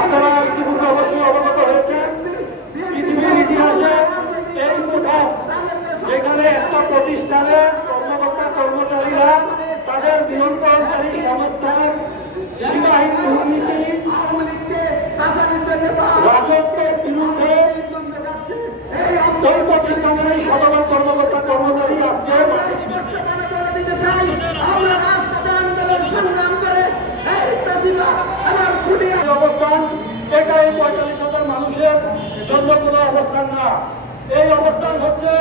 আপনারা ইতিপূর্বে অবশ্যই অবগত হয়েছেন, পৃথিবীর ইতিহাসে এই প্রথম যেখানে একটা প্রতিষ্ঠানে কর্মকর্তা কর্মচারীরা তাদের নিয়ন্ত্রণকারী সংস্থার সীমাহীন দুর্নীতি রাজত্বের বিরুদ্ধে ওই প্রতিষ্ঠানের শতভাগ কর্মকর্তা কর্মচারী আজকে অবস্থান, এটা এই ৪৫,০০০ মানুষের জন্য কোনো অবস্থান না। এই অবস্থান হচ্ছে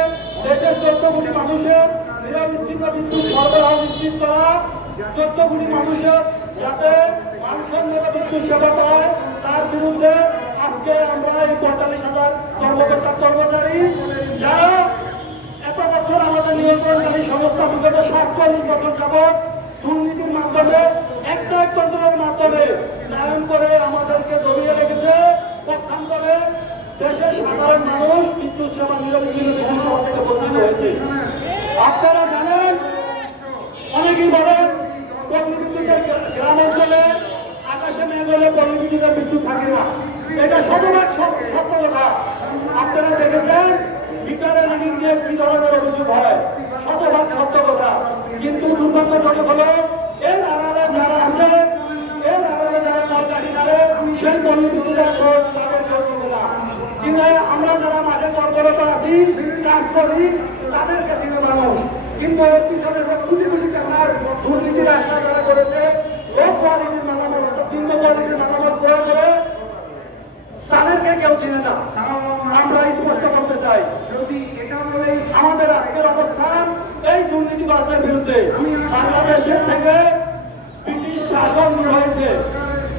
দেশের ১৪ কোটি মানুষের নিরবিচ্ছিন্ন বিদ্যুৎ সরবরাহ নিশ্চিত করা, ১৪ কোটি মানুষের যাতে মানসম্মত বিদ্যুৎ সেবা পায় তার বিরুদ্ধে আজকে আমরা এই ৪৫,০০০ কর্মকর্তা কর্মচারী যারা এত বছর আমাদের নিয়ন্ত্রণকারী সংস্থা বিগত ৪৭ বছর যাবৎ দুর্নীতির মাধ্যমে একটা একতন্ত্রের মাধ্যমে নায়ন করে আমাদেরকে দমিয়ে রেখেছে, পক্ষান্তরে দেশের সাধারণ মানুষ বিদ্যুৎ সেবা নিরবিচ্ছিন্ন বিদ্যুৎ সেবা থেকে বঞ্চিত হয়েছে। আপনারা জানেন, অনেকেই বলেন পল্লী বিদ্যুতের গ্রাম অঞ্চলে আকাশে মেঘ হলে পল্লী বিদ্যুতের বিদ্যুৎ থাকে না, এটা শতভাগ সত্য কথা। আপনারা দেখেছেন মিটারে রিডিং দিয়ে কি ধরনের অভিযোগ হয়, শতভাগ সত্য কথা। কিন্তু দুর্ভাগ্যজনক হলো এর আড়ালে যারা আছে, এর আড়ালে যারা তরকারি করে সেই পল্লী বিদ্যুতের তাদের জন্য না, কিন্তু আমরা যারা মাঠে কর্মরত আছি কাজ করি তাদের কাছে মানুষ, কিন্তু এর পিছনে কোটি কোটি টাকার দুর্নীতির আশ্রয় যারা করেছে লোক কোয়ালিটির মালামাল নিম্ন কোয়ালিটির মালামাল ক্রয় করে তাদেরকে কেউ চিনে না। আমরা স্পষ্ট করতে চাই, যদি এটা বলে আমাদের আজকের অবস্থান এই দুর্নীতিবাজদের বিরুদ্ধে। বাংলাদেশের থেকে ব্রিটিশ শাসন দূর হয়েছে,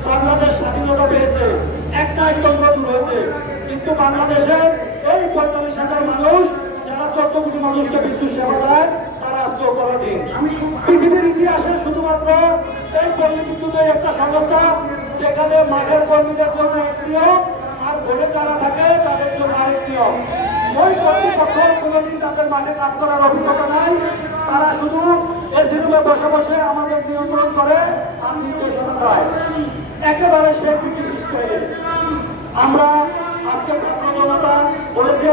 বাংলাদেশ স্বাধীনতা পেয়েছে, একটা একতন্ত্র দূর হয়েছে, কিন্তু বাংলাদেশের এই ৪৫,০০০ মানুষ যারা ১৪ কোটি মানুষকে বিদ্যুৎ সেবা দেয় তারা আজকেও পরাধীন। পৃথিবীর ইতিহাসে শুধুমাত্র এই পল্লী বিদ্যুতের একটা সংস্থা যেখানে মাঠের কর্মীদের জন্য এক নিয়ম আর ভোটে যারা থাকে তাদের জন্য আরেক নিয়ম। ওই কর্তৃপক্ষ কোনোদিন তাদের মাঠে কাজ করার অভিজ্ঞতা নাই, তারা শুধু এসি রুমে বসে বসে আমাদের নিয়ন্ত্রণ করে আর নির্দেশনা দেয়, একেবারে সে ব্রিটিশ স্টাইলে। আমরা আজকে ছাত্র জনতা বলেছে,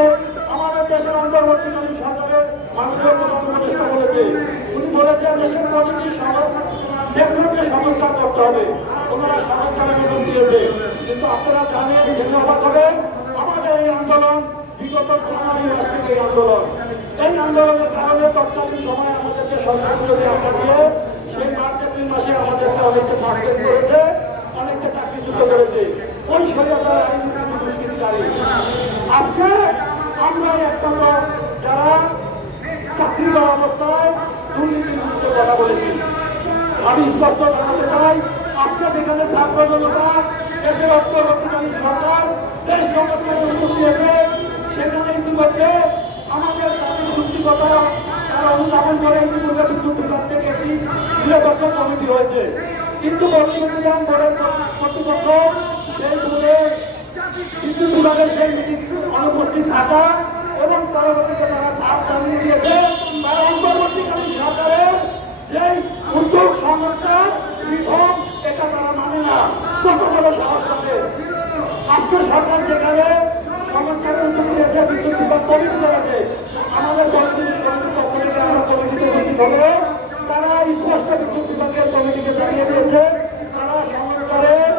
আমাদের দেশের অন্তর্বর্তীকালীন সরকারের মাননীয় প্রধান উপদেষ্টা বলেছে, উনি বলেছেন দেশের প্রতিটি সেক্টরকে সংস্কার করতে হবে, ওনারা সংস্কারের নিয়ম দিয়েছে। কিন্তু আপনারা জানেন, জেনে অবাক হবেন, আমাদের এই আন্দোলন বিগত জানুয়ারি মাস থেকে এই আন্দোলনের কারণে তৎকালীন সময় আমাদেরকে সরকার বিরোধী আশা দিয়ে সেই মার্চ এপ্রিল মাসে আমাদেরকে অনেকটা মার্কেট করেছে, অনেকটা চাকরিচ্যুত করেছে ওই স্বৈরাচার আইনজীবী দুষ্কৃতিকারী। আজকে আমরা একমাত্র যারা চাকরি করা অবস্থায় দুর্নীতির বিরুদ্ধে কথা বলেছি। আমি স্পষ্ট জানাতে চাই, আজকে যেখানে ছাত্র জনতা দেশের অন্তর্বর্তীকালীন সরকার দেশ সংস্কারের উদ্যোগ নিয়েছে, সেখানে ইতিমধ্যে আমাদের জাতির যুক্তিকতা তারা অনুধাবন করে ইতিমধ্যে বিদ্যুৎ বিভাগ থেকে একটি নিরপেক্ষ কমিটি হয়েছে, কিন্তু বর্তমান বোর্ডের কর্তৃপক্ষ সেই বোর্ডে বিদ্যুৎ বিভাগের সেই মিটিং অনুপস্থিত থাকা এবং পরবর্তীতে তারা চাপ জানিয়ে দিয়েছে তারা অন্তর্বর্তীকালীন সরকারের যে উদ্যোগ সংস্কার রিফর্ম এটা তারা মানে না। কত বড় সাহস আছে! আজকে সরকার যেখানে সংস্কারের উদ্যোগ নিয়েছে, বিদ্যুৎ বিভাগ কমিটি করেছে, আমাদের কমিটির সমিতির পক্ষ থেকে আমরা কমিটিতে উপস্থিত হলে তারা স্পষ্ট বিদ্যুৎ বিভাগের কমিটিকে জানিয়ে দিয়েছে তারা সংস্কারের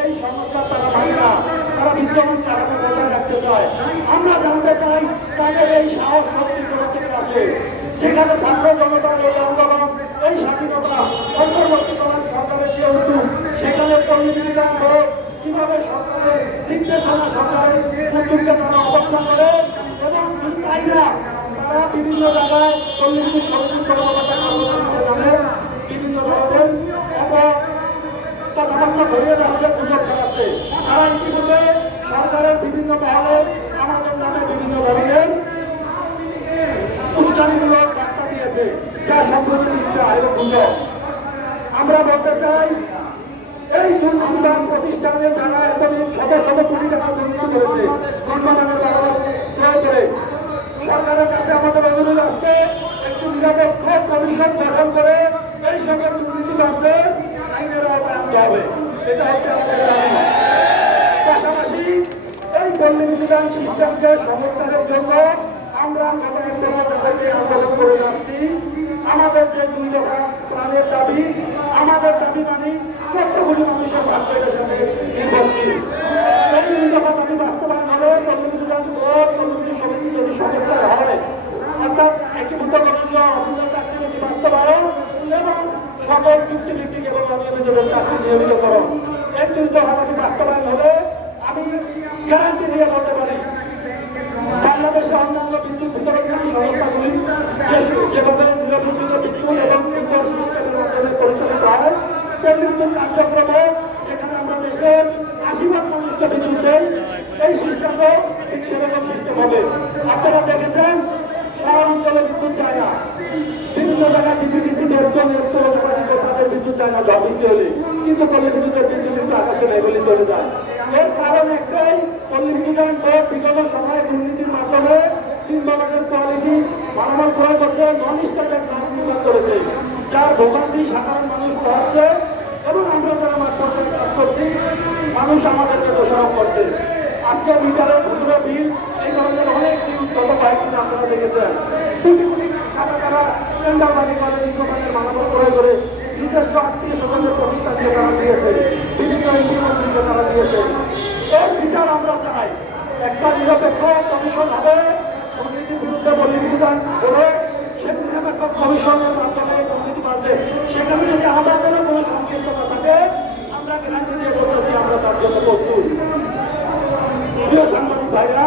এই সংস্কার তারা মানে না, তারা বিদ্যমান চালানো বজায় রাখতে চায়। আমরা জানতে চাই তাদের এই সাহস শক্তি কোথা থেকে আসে। সেখানে ছাত্র জনতার এই আন্দোলন, এই স্বাধীনতা, অন্তর্বর্তীকালীন সরকারের যে উদ্যোগ, সেখানে পল্লীবিদ্যুৎ বোর্ড কিভাবে সরকারের নির্দেশনা, সরকারের উদ্যোগকে তারা অবজ্ঞা করে এবং শুধু তাই না, তারা বিভিন্ন জায়গায় পল্লীবিদ্যুৎ সমিতির কর্মকর্তা কর্মচারীদের নামে বিভিন্ন ধরনের কথাবার্তা ধরিয়ে দেওয়ার সুযোগ করাচ্ছে। তারা ইতিমধ্যে সরকারের বিভিন্ন মহলে আমাদের নামে বিভিন্ন ধরনের উস্কানিমূলক বার্তা দিয়েছে, যা সম্প্রতি মিথ্যা এবং গুজব। আমরা বলতে চাই, এই দুর্নীতিবান প্রতিষ্ঠানে যারা এতদিন শত শত কোটি টাকা দুর্নীতি করেছে, নির্মাণের করে সরকারের কাছে আমাদের অনুরোধ আসছে একটি নিরপেক্ষ কমিশন গঠন করে এই সকল দুর্নীতিবাদদের আইনের আওতায় আনতে হবে। এটা হচ্ছে আমাদের দাবি। বিধান সিস্টেমকে সংস্কারের জন্য আমরা গত 1 বছর থেকে আন্দোলন করে যাচ্ছি। আমাদের যে 2 দফা প্রাণের দাবি, আমাদের দাবি মানে 14 কোটি মানুষের ভাগ্যের সাথে নির্ভরশীল। এই 2 দফা দাবি বাস্তবায়ন হলে পল্লী বিদ্যুৎ বোর্ড, পল্লী বিদ্যুৎ সমিতি যদি সংস্কার হয়, অর্থাৎ একীভূতকরণ সহ অভিযোগ চাকরি বাস্তবায়ন এবং সকল চুক্তিভিত্তিক এবং অনিয়মিতদের চাকরি নিয়মিতকরণ, এই 2 দফা দাবি বাস্তবায়ন হলে আমি গ্যারান্টি দিয়ে বলতে পারি বাংলাদেশে অন্যান্য বিদ্যুৎ বিতরণকারী সংস্থাগুলি যেভাবে নিরপেক্ষ বিদ্যুৎ এবং সুন্দর সিস্টেমের মাধ্যমে পরিচালিত হয়, সেই বিদ্যুৎ কার্যক্রমে যেখানে আমরা দেশের 80% মানুষকে বিদ্যুৎ দেই, এই সিস্টেমও ঠিক সেরকম সিস্টেম হবে। আপনারা দেখেছেন শহর অঞ্চলে বিদ্যুৎ যায় না, বিভিন্ন জায়গায় ডিপিডিসি তাদের বিদ্যুৎ যায় না ঝড় বৃষ্টি হলে, কিন্তু পল্লী বিদ্যুতের বিদ্যুৎ কিন্তু আকাশে মেঘলি চলে যায়। এর কারণ একটাই, পল্লী বিদ্যুৎ বোর্ড বিগত সময়ে দুর্নীতির মাধ্যমে 3 বছরের কোয়ালিটি মানবল ক্রয় করতে নন স্ট্যান্ডার্ড মান নির্মাণ করেছে, যার ভোগান্তি সাধারণ মানুষ পাচ্ছে এবং আমরা যারা মাঠ পর্যায়ে কাজ করছি মানুষ আমাদেরকে দোষারোপ করছে। আজকে মিটারের খুচরো বিল এই ধরনের অনেক নিউজ গত কয়েকদিন আপনারা দেখেছেন। কোটি কোটি টাকা তারা টেন্ডারবাজি করে দীর্ঘমানের মানবল ক্রয় করে নিজস্ব আত্মীয় স্বজনের প্রতিষ্ঠানকে তারা দিয়েছে, বিভিন্ন ইঞ্জিনিয়ারকে তারা দিয়েছে। এর বিচার আমরা চাই। একটা নিরপেক্ষ কমিশন হবে, দুর্নীতির বিরুদ্ধে পল্লী বিদ্যুৎ করে সে নিরপেক্ষ কমিশনের মাধ্যমে দুর্নীতি বাঁধে। সেখানে যদি আমাদেরও কোনো সংশ্লিষ্টতা থাকে, আমরা গ্যারান্টি দিয়ে বলতেছি আমরা তার জন্য প্রস্তুত। প্রিয় সাংবাদিক ভাইরা,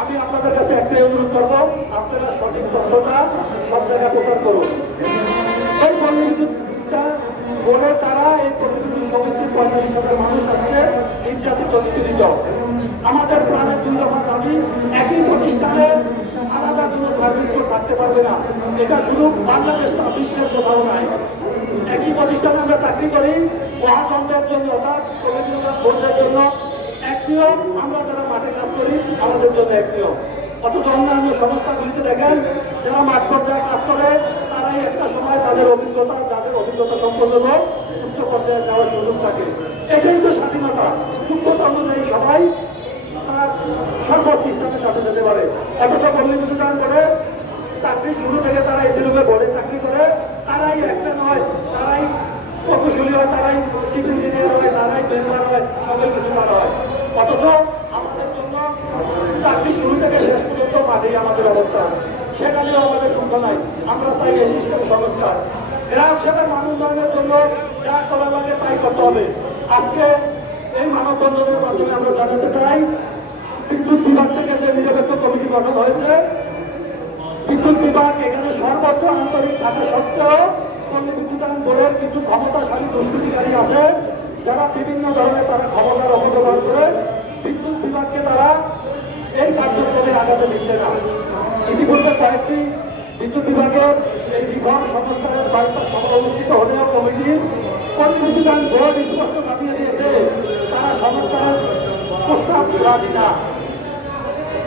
আমি আপনাদের কাছে একটাই অনুরোধ করবো, আপনারা সঠিক তথ্যটা সব জায়গায় প্রচার করুন। এই পল্লী বিদ্যুৎটা বোর্ডের তারা এই পল্লী বিদ্যুৎ সমিতির 45,000 মানুষ আজকে নির্যাতিত নিপীড়িত। আমাদের প্রাণের 2 দফা দাবি, একই প্রতিষ্ঠানে আলাদা কোনো সার্ভিস কোড থাকতে পারবে না। এটা শুধু বাংলাদেশ না, বিশ্বের কোথাও নাই। একই প্রতিষ্ঠানে আমরা চাকরি করি, মহাদণ্ডের জন্য অর্থাৎ পল্লী বিদ্যুৎ বোর্ডের জন্য এক নিয়ম, আমরা যারা মাঠে কাজ করি আমাদের জন্য এক নিয়ম। অথচ অন্যান্য সংস্থাগুলিতে দেখেন যারা মাঠ পর্যায়ে কাজ করে তারাই একটা সময় তাদের অভিজ্ঞতা, যাদের অভিজ্ঞতা সম্পন্ন লোক উচ্চ পর্যায়ে যাওয়ার সুযোগ থাকে। এটাই তো স্বাধীনতা। যোগ্যতা অনুযায়ী সবাই তার সর্বোচ্চ স্থানে যাতে যেতে পারে। অথচ পল্লী বিদ্যুৎ করে চাকরির শুরু থেকে তারা এসিরুমে বোর্ডে চাকরি করে, তারাই একটা নয়, তারাই প্রকৌশলী হয়, তারাই চিফ ইঞ্জিনিয়ার হয়, তারাই মেম্বার হয়, সকল কিছু তারা হয়। অথচ আমাদের জন্য চাকরি শুরু থেকে শেষ পর্যন্ত মাঠেই আমাদের অবস্থান, সেখানেও আমাদের দুঃখ নাই। আমরা চাই এই সিস্টেম সংস্কার। গ্রাহক সেবা মান উন্নয়নের জন্য যা করা লাগে তাই করতে হবে। আজকে এই মানববন্ধনের মাধ্যমে আমরা জানাতে চাই, বিদ্যুৎ বিভাগ থেকে যে নিরপেক্ষ কমিটি গঠন হয়েছে, বিদ্যুৎ বিভাগ এখানে সর্বোচ্চ আন্তরিক থাকা সত্ত্বেও পল্লী বিদ্যুৎ বোর্ডের কিছু ক্ষমতাশালী দুষ্কৃতিকারী আছে, যারা বিভিন্ন ধরনের তারা ক্ষমতার অপব্যবহার করে বিদ্যুৎ বিভাগকে তারা এই কার্যক্রমে আগাতে দিচ্ছে না। ইতিপূর্বে কয়েকটি বিদ্যুৎ বিভাগের এই বিভাগ সংস্কারের বার্তা সভা অনুষ্ঠিত হলেও কমিটির পল্লী বিদ্যুৎ বোর্ড স্পষ্ট জানিয়ে দিয়েছে তারা সংস্কারের প্রস্তাব রাজি না।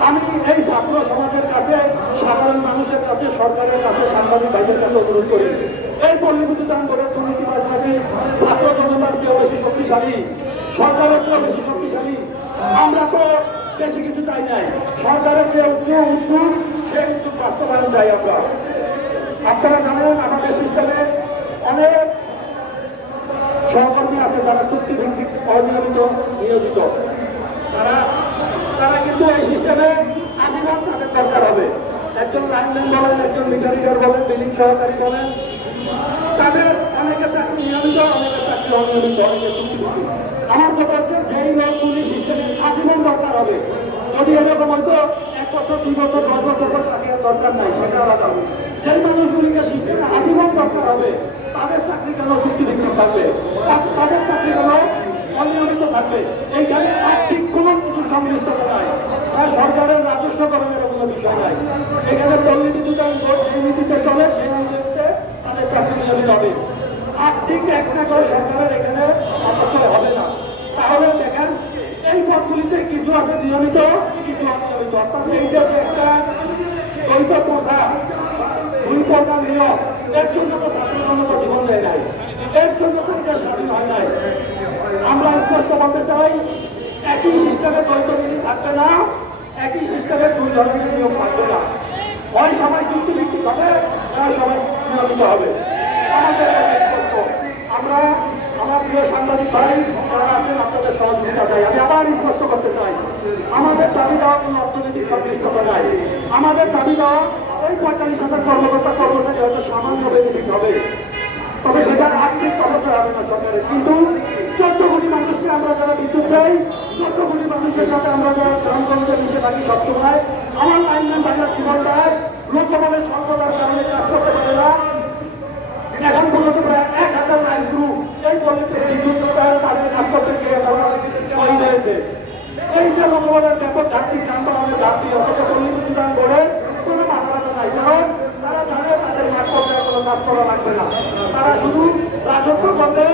আমি এই ছাত্র সমাজের কাছে, সাধারণ মানুষের কাছে, সরকারের কাছে, সাংবাদিক ভাইদের কাছে অনুরোধ করি, এই পল্লী বিদ্যুৎ বোর্ডের দুর্নীতিবাজ থাকে ছাত্র জনতার চেয়েও বেশি শক্তিশালী, সরকারের চেয়েও বেশি শক্তিশালী। আমরা তো বেশি কিছু চাই নাই, সরকারের যে উদ্যোগ সেই উদ্যোগ বাস্তবায়ন চাই আমরা। আপনারা জানেন আমাদের সিস্টেমে অনেক সহকর্মী আছে যারা চুক্তিভিত্তিক অনিয়মিত নিয়োজিত, তারা কিন্তু এই সিস্টেমে আজীবন তাদের দরকার হবে। একজন লাইনম্যান বলেন, একজন মিটার রিডার বলেন, বিলিং সহকারী বলেন, তাদের অনেকে চাকরি নিয়মিত, অনেকে চাকরি অনিয়মিত, অনেকে চুক্তিভিত্তিক। আমার কথা হচ্ছে যেই লোকগুলি সিস্টেমে আজীবন দরকার হবে। যদি এরকম হয়তো 1 বছর, 2 বছর, 10 বছর পর চাকরি দরকার নাই, সেটা আলাদা। যেই মানুষগুলিকে সিস্টেমে আজীবন দরকার হবে তাদের চাকরি কেন চুক্তিভিত্তিক থাকবে, তাদের চাকরি কেন অনিয়মিত থাকবে? এইখানে আর্থিক কোনো কিছু সংশ্লিষ্টতা নাই, সরকারের রাজস্বকরণের কোনো বিষয় নাই। এখানে পল্লী বিদ্যুৎ বোর্ড যে নীতিতে চলে সেই নীতিতে তাদের চাকরি নিয়মিত হবে। আর্থিক একটা করে সরকারের এখানে অপচয় হবে না। তাহলে দেখেন এই পদগুলিতে কিছু আছে নিয়মিত, কিছু অনিয়মিত। অর্থাৎ এই যে একটা দ্বৈত প্রথা, 2 প্রকার নিয়ম, এর জন্য তো ছাত্র জনতা জীবন দেয় নাই, এর জন্য তো এটা স্বাধীন হয় নাই। আমরা স্পষ্ট বলতে চাই, একই সিস্টেমে দ্বৈত নীতি থাকবে না। একই সিস্টেমের দুই ধরনের নিয়ম থাকবে না। হয় সবাই চুক্তিভিত্তিক হবে, হয় সবাই নিয়মিত হবে। আমাদের আমরা আমার প্রিয় সাংবাদিক ভাই যারা আছেন আপনাদের সহযোগিতা চাই। আমি আবার স্পষ্ট করতে চাই, আমাদের দাবি দেওয়া কোনো অর্থনৈতিক সংশ্লিষ্টতা নাই। আমাদের দাবি দেওয়া ওই 45,000 কর্মকর্তা কর্মচারী হয়তো সামান্য বেনিফিট হবে, তবে সেটার আর্থিক খরচ হবে না সরকারের। কিন্তু 14 কোটি মানুষকে আমরা যারা বিদ্যুৎ দেয়, 14 কোটি মানুষের সাথে আমরা যারা গ্রামগঞ্জে মিশে থাকি সবসময়, আমার লাইনম্যান ভাইয়ের জীবন দেয় লোকভাবে স্বল্পতার কারণে কাজ করতে পারে না। এখন পর্যন্ত প্রায় 1000 লাইন গ্রু এই পল্লীতে বিদ্যুৎ তাদের কাজ করতে গিয়ে তারা শহীদ হয়েছে। এই যে লোকবলের ব্যাপক ঘাটতি, যানবাহনের ঘাটতি, অথচ পল্লী বিদ্যুৎ বোর্ডের কোনো মাথা ব্যথা নাই, কারণ তারা জানে তাদের কাজ করতে কোনো কাজ করা লাগবে না। তারা শুধু রাজত্ব করবে,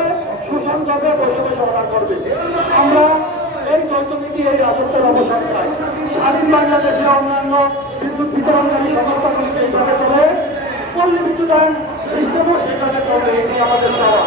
শোষণ করবে, বসে বসে অর্ডার করবে। আমরা এই যৌথনীতি, এই রাজত্বের অবসান চাই। স্বাধীন বাংলাদেশে অন্যান্য বিদ্যুৎ বিতরণকারী সংস্থাগুলিকে এইভাবে করে পল্লী বিদ্যুতায়ন সিস্টেমও সেইভাবে চলবে, এটি আমাদের চাওয়া।